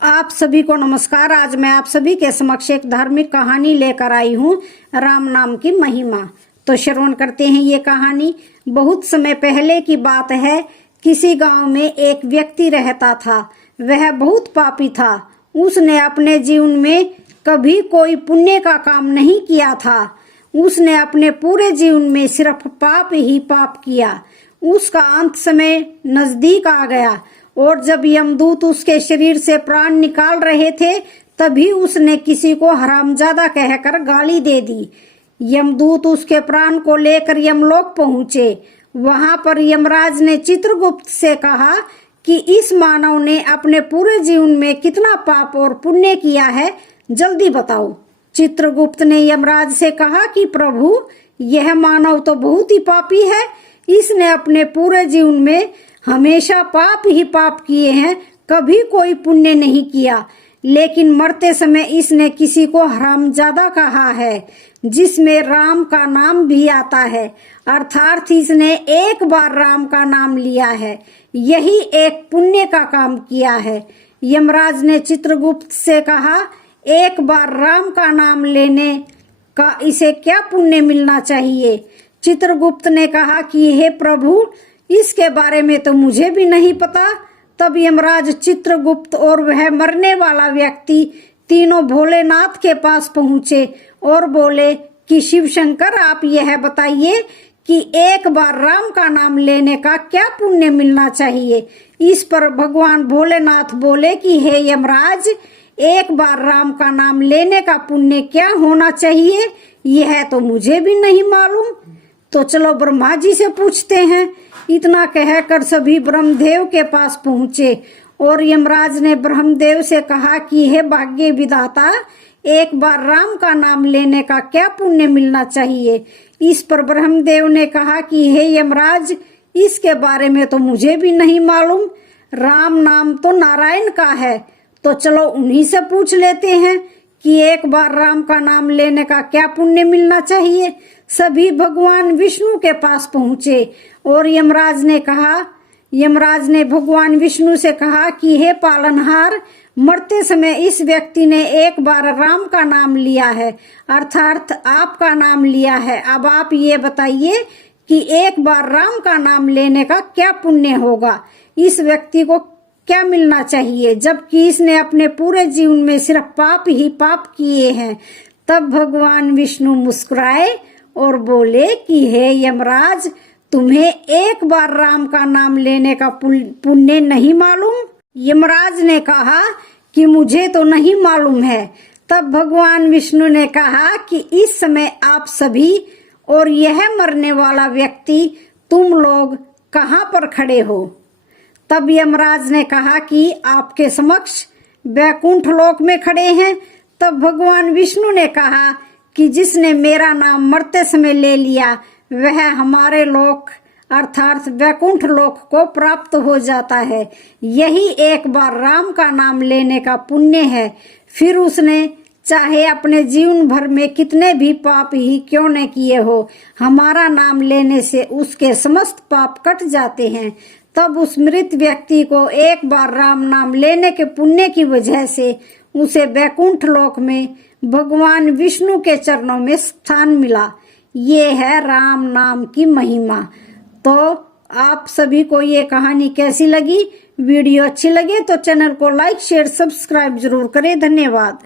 आप सभी को नमस्कार। आज मैं आप सभी के समक्ष एक धार्मिक कहानी लेकर आई हूँ, राम नाम की महिमा। तो श्रवण करते हैं ये कहानी। बहुत समय पहले की बात है। किसी गांव में एक व्यक्ति रहता था। वह बहुत पापी था। उसने अपने जीवन में कभी कोई पुण्य का काम नहीं किया था। उसने अपने पूरे जीवन में सिर्फ पाप ही पाप किया। उसका अंत समय नजदीक आ गया और जब यमदूत उसके शरीर से प्राण निकाल रहे थे तभी उसने किसी को हरामजादा कहकर गाली दे दी। यमदूत उसके प्राण को लेकर यमलोक पहुंचे। वहां पर यमराज ने चित्रगुप्त से कहा कि इस मानव ने अपने पूरे जीवन में कितना पाप और पुण्य किया है, जल्दी बताओ। चित्रगुप्त ने यमराज से कहा कि प्रभु, यह मानव तो बहुत ही पापी है। इसने अपने पूरे जीवन में हमेशा पाप ही पाप किए हैं, कभी कोई पुण्य नहीं किया। लेकिन मरते समय इसने किसी को हरामजादा कहा है, जिसमें राम का नाम भी आता है। अर्थात इसने एक बार राम का नाम लिया है। यही एक पुण्य का काम किया है। यमराज ने चित्रगुप्त से कहा, एक बार राम का नाम लेने का इसे क्या पुण्य मिलना चाहिए। चित्रगुप्त ने कहा कि हे प्रभु, इसके बारे में तो मुझे भी नहीं पता। तब यमराज चित्रगुप्त और वह मरने वाला व्यक्ति तीनों भोलेनाथ के पास पहुंचे और बोले कि शिव शंकर, आप यह बताइए कि एक बार राम का नाम लेने का क्या पुण्य मिलना चाहिए। इस पर भगवान भोलेनाथ बोले कि हे यमराज, एक बार राम का नाम लेने का पुण्य क्या होना चाहिए, यह तो मुझे भी नहीं मालूम। तो चलो ब्रह्मा जी से पूछते हैं। इतना कहकर सभी ब्रह्मदेव के पास पहुंचे और यमराज ने ब्रह्मदेव से कहा कि हे भाग्य विधाता, एक बार राम का नाम लेने का क्या पुण्य मिलना चाहिए। इस पर ब्रह्मदेव ने कहा कि हे यमराज, इसके बारे में तो मुझे भी नहीं मालूम। राम नाम तो नारायण का है। तो चलो उन्हीं से पूछ लेते हैं कि एक बार राम का नाम लेने का क्या पुण्य मिलना चाहिए। सभी भगवान विष्णु के पास पहुंचे और यमराज ने भगवान विष्णु से कहा कि हे पालनहार, मरते समय इस व्यक्ति ने एक बार राम का नाम लिया है, अर्थात आपका नाम लिया है। अब आप ये बताइए कि एक बार राम का नाम लेने का क्या पुण्य होगा। इस व्यक्ति को क्या मिलना चाहिए, जबकि इसने अपने पूरे जीवन में सिर्फ पाप ही पाप किए हैं। तब भगवान विष्णु मुस्कुराए और बोले कि हे यमराज, तुम्हें एक बार राम का नाम लेने का पुण्य नहीं मालूम। यमराज ने कहा कि मुझे तो नहीं मालूम है। तब भगवान विष्णु ने कहा कि इस समय आप सभी और यह मरने वाला व्यक्ति, तुम लोग कहाँ पर खड़े हो। तब यमराज ने कहा कि आपके समक्ष वैकुंठ लोक में खड़े हैं। तब भगवान विष्णु ने कहा कि जिसने मेरा नाम मरते समय ले लिया वह हमारे लोक अर्थात वैकुंठ लोक को प्राप्त हो जाता है। यही एक बार राम का नाम लेने का पुण्य है। फिर उसने चाहे अपने जीवन भर में कितने भी पाप ही क्यों न किए हो, हमारा नाम लेने से उसके समस्त पाप कट जाते हैं। तब उस मृत व्यक्ति को एक बार राम नाम लेने के पुण्य की वजह से उसे वैकुंठ लोक में भगवान विष्णु के चरणों में स्थान मिला। ये है राम नाम की महिमा। तो आप सभी को ये कहानी कैसी लगी? वीडियो अच्छी लगे तो चैनल को लाइक शेयर सब्सक्राइब जरूर करें। धन्यवाद।